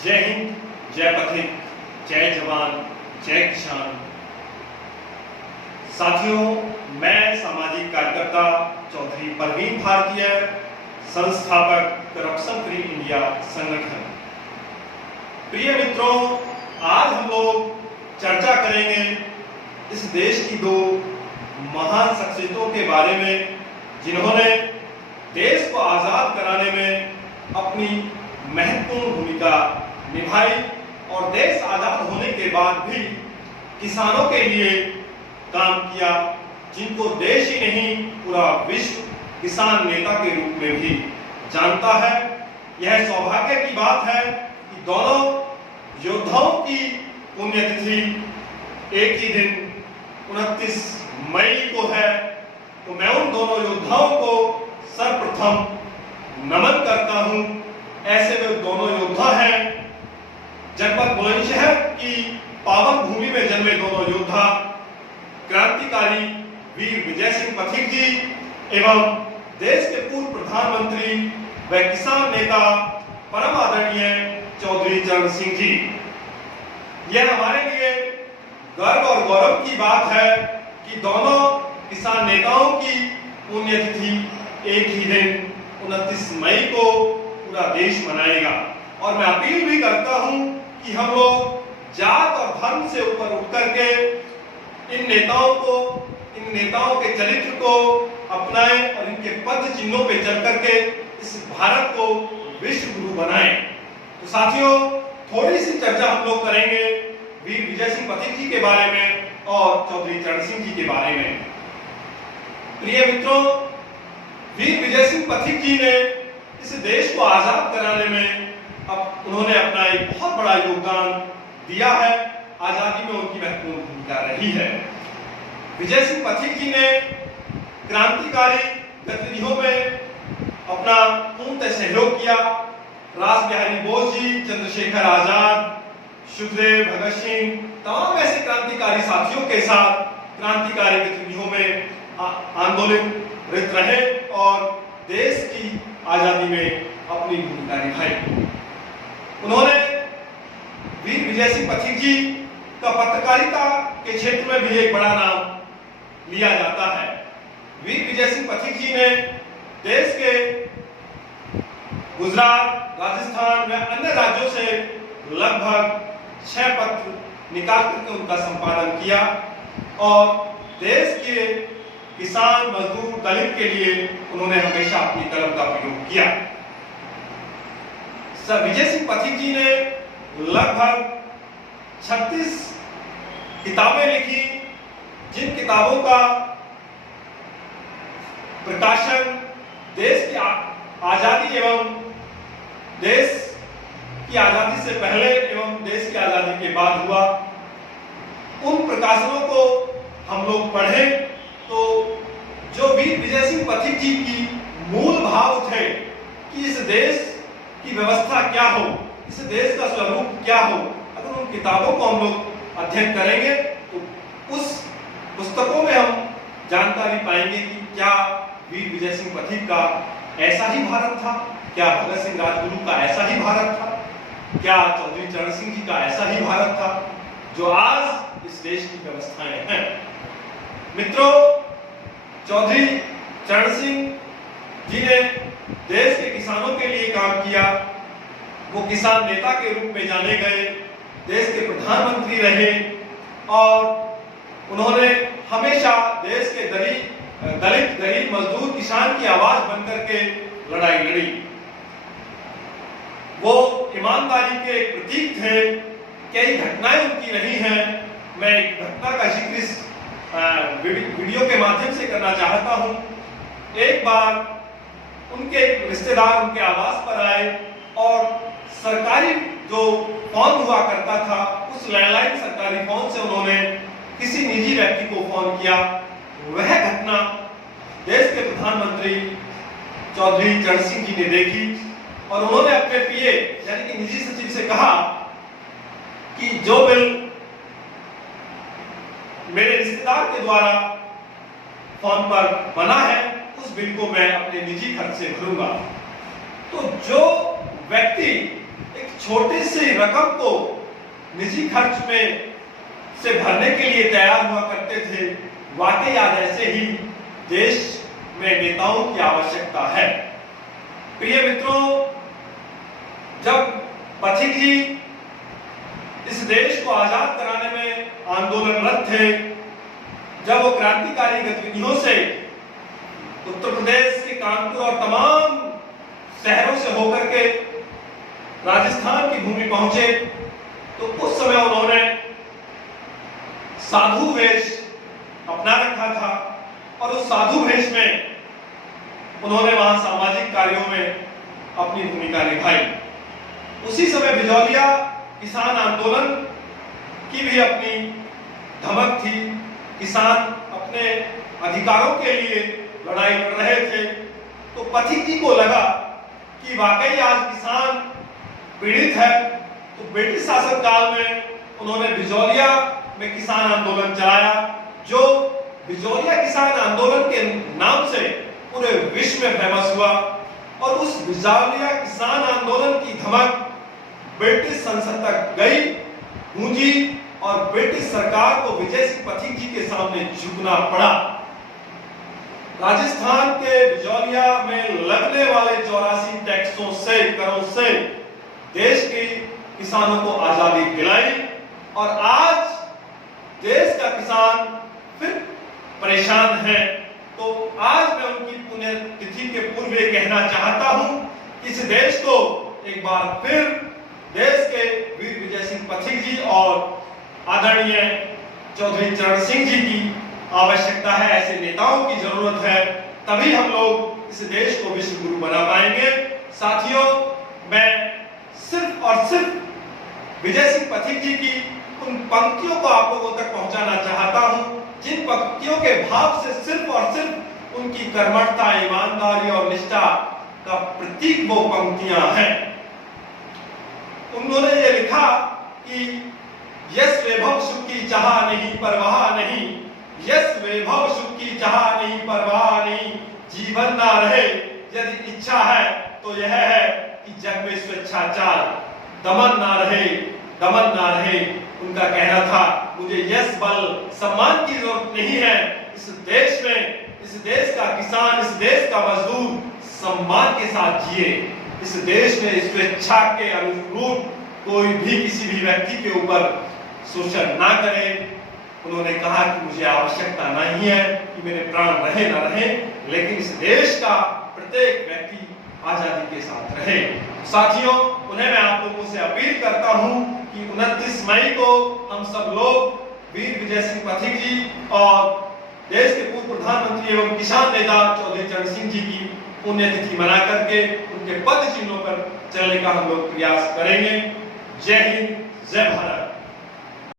जय हिंद, जय पथिक, जय जवान, जय किसान। साथियों, मैं सामाजिक कार्यकर्ता चौधरी परवीन भारतीय, संस्थापक करप्शन फ्री इंडिया संगठन। प्रिय मित्रों, आज हम लोग चर्चा करेंगे इस देश की दो महान शख्सियतों के बारे में जिन्होंने देश को आजाद कराने में अपनी महत्वपूर्ण भूमिका निभाई और देश आजाद होने के बाद भी किसानों के लिए काम किया, जिनको देश ही नहीं पूरा विश्व किसान नेता के रूप में भी जानता है। यह सौभाग्य की बात है कि दोनों योद्धाओं की पुण्यतिथि एक ही दिन 29 मई को है। तो मैं उन दोनों योद्धाओं को सर्वप्रथम नमन करता हूं। ऐसे वे दोनों योद्धा हैं, जनपद बुलंदशहर की पावन भूमि में जन्मे दोनों योद्धा क्रांतिकारी वीर विजय सिंह पथिक जी एवं देश के पूर्व प्रधानमंत्री व किसान नेता परम आदरणीय चौधरी चरण सिंह जी। यह हमारे लिए गर्व और गौरव की बात है कि दोनों किसान नेताओं की पुण्यतिथि एक ही दिन 29 मई को पूरा देश मनाएगा। और मैं अपील भी करता हूं कि हम लोग जात और धर्म से ऊपर उठ करके इन नेताओं के चरित्र को अपनाएं और इनके पद चिन्हों पे चल करके इस भारत को विश्व गुरु बनाएं। तो साथियों, थोड़ी सी चर्चा हम लोग करेंगे वीर विजय सिंह पथिक जी के बारे में और चौधरी चरण सिंह जी के बारे में। प्रिय मित्रों, वीर विजय सिंह पथिक जी ने इस देश को आजाद कराने में उन्होंने अपना एक बहुत बड़ा योगदान दिया है। आजादी में उनकी महत्वपूर्ण भूमिका रही है। विजय सिंह पथिक जी ने क्रांतिकारी गतिविधियों में अपना पूर्णतः सहयोग किया। रास बिहारी बोस जी, चंद्रशेखर आजाद, सुखदेव, भगत सिंह, तमाम ऐसे क्रांतिकारी साथियों के साथ क्रांतिकारी गतिविधियों में आंदोलित रहे और देश की आजादी में अपनी भूमिका निभाई। उन्होंने वीर विजय सिंह पथिक जी का पत्रकारिता के क्षेत्र में भी एक बड़ा नाम लिया जाता है। वीर विजय सिंह पथिक जी ने देश के गुजरात, राजस्थान व अन्य राज्यों से लगभग 6 पत्र निकाल करके उनका संपादन किया और देश के किसान, मजदूर, दलित के लिए उन्होंने हमेशा अपनी कलम का प्रयोग किया। विजय सिंह पथिक जी ने लगभग 36 किताबें लिखी, जिन किताबों का प्रकाशन देश की आजादी एवं देश की आजादी से पहले एवं देश की आजादी के बाद हुआ। उन प्रकाशनों को हम लोग पढ़े तो जो वीर विजय सिंह पथिक जी की मूल भाव थे कि इस देश की व्यवस्था क्या हो, इस देश का स्वरूप क्या हो, अगर उन किताबों को हम लोग अध्ययन करेंगे तो उस पुस्तकों में हम जानकारी पाएंगे कि क्या वीर विजय सिंह पथिक का ऐसा ही भारत था, क्या भगत सिंह राजगुरु का ऐसा ही भारत था, क्या चौधरी चरण सिंह जी का ऐसा ही भारत था जो आज इस देश की व्यवस्थाएं हैं। मित्रों, चौधरी चरण सिंह जी ने देश के किसानों के लिए काम किया। वो किसान नेता के रूप में जाने गए, देश के प्रधानमंत्री रहे और उन्होंने हमेशा देश के दलित, गरीब, मजदूर, किसान की आवाज बनकर के लड़ाई लड़ी। वो ईमानदारी के प्रतीक थे। कई घटनाएं उनकी रही हैं। मैं एक घटना का जिक्र इस वीडियो के माध्यम से करना चाहता हूं। एक बार उनके रिश्तेदार उनके आवास पर आए और सरकारी जो फोन हुआ करता था, उस लैंडलाइन सरकारी फोन से उन्होंने किसी निजी व्यक्ति को फोन किया। वह घटना देश के प्रधानमंत्री चौधरी चरण सिंह जी ने देखी और उन्होंने अपने पीए यानी कि निजी सचिव से कहा कि जो बिल मेरे रिश्तेदार के द्वारा फोन पर बना है, उस बिल को मैं अपने निजी खर्च से भरूंगा। तो जो व्यक्ति एक छोटी सी रकम को निजी खर्च में से भरने के लिए तैयार हुआ करते थे। वाकई आज ऐसे ही देश में नेताओं की आवश्यकता है। प्रिय मित्रों, जब पथिक जी इस देश को आजाद कराने में आंदोलनरत थे, जब वो क्रांतिकारी गतिविधियों से उत्तर प्रदेश के कानपुर और तमाम शहरों से होकर के राजस्थान की भूमि पहुंचे, तो उस समय उन्होंने साधु वेश अपना रखा था और उस साधु वेश में उन्होंने वहां सामाजिक कार्यों में अपनी भूमिका निभाई। उसी समय बिजौलिया किसान आंदोलन की भी अपनी धमक थी। किसान अपने अधिकारों के लिए लड़ाई लड़ रहे थे। तो पथिक जी को लगा कि वाकई आज किसान पीड़ित है। तो ब्रिटिश शासन काल में उन्होंने बिजौलिया में किसान आंदोलन चलाया, जो बिजौलिया किसान आंदोलन के नाम से पूरे विश्व में फेमस हुआ। और उस बिजौलिया किसान आंदोलन की धमक ब्रिटिश संसद तक गई, गूंजी और ब्रिटिश सरकार को विजय सिंह पथिक जी के सामने झुकना पड़ा। राजस्थान के बिजौलिया में लगने वाले 84 टैक्सों से, करों से देश के किसानों को आजादी दिलाई और आज देश का किसान फिर परेशान है। तो आज मैं उनकी पुण्यतिथि के पूर्व कहना चाहता हूं कि इस देश को एक बार फिर देश के वीर विजय सिंह पथिक जी और आदरणीय चौधरी चरण सिंह जी की आवश्यकता है। ऐसे नेताओं की जरूरत है, तभी हम लोग इस देश को विश्व गुरु बना पाएंगे। साथियों, मैं सिर्फ और सिर्फ विजय सिंह पथिक जी की उन पंक्तियों को आप लोगों तक पहुंचाना चाहता हूं, जिन पंक्तियों के भाव से सिर्फ और सिर्फ उनकी कर्मठता, ईमानदारी और निष्ठा का प्रतीक वो पंक्तियां हैं। उन्होंने ये लिखा कि यस वैभव सुख की चाह नहीं परवाह नहीं, यस वैभव सुख की चाह नहीं परवाह नहीं, जीवन ना रहे यदि इच्छा है तो यह है कि जग में स्वेच्छाचार, दमन ना रहे, दमन ना रहे। उनका कहना था, मुझे यश बल सम्मान की जरूरत नहीं है। इस देश में, इस देश का किसान, इस देश का मजदूर सम्मान के साथ जिए। इस देश में स्वेच्छा के अनुरूप कोई भी किसी भी व्यक्ति के ऊपर शोषण ना करे। उन्होंने कहा कि मुझे आवश्यकता नहीं है कि मेरे प्राण रहे ना रहे, लेकिन इस देश का प्रत्येक व्यक्ति आजादी के साथ रहे। साथियों, उन्हें मैं आप लोगों से अपील करता हूं कि 29 मई को हम सब लोग वीर विजय सिंह पथिक जी और देश के पूर्व प्रधानमंत्री एवं किसान नेता चौधरी चरण सिंह जी की पुण्यतिथि मना करके उनके पद चिन्हों पर चलने का हम लोग प्रयास करेंगे। जय हिंद, जय भारत।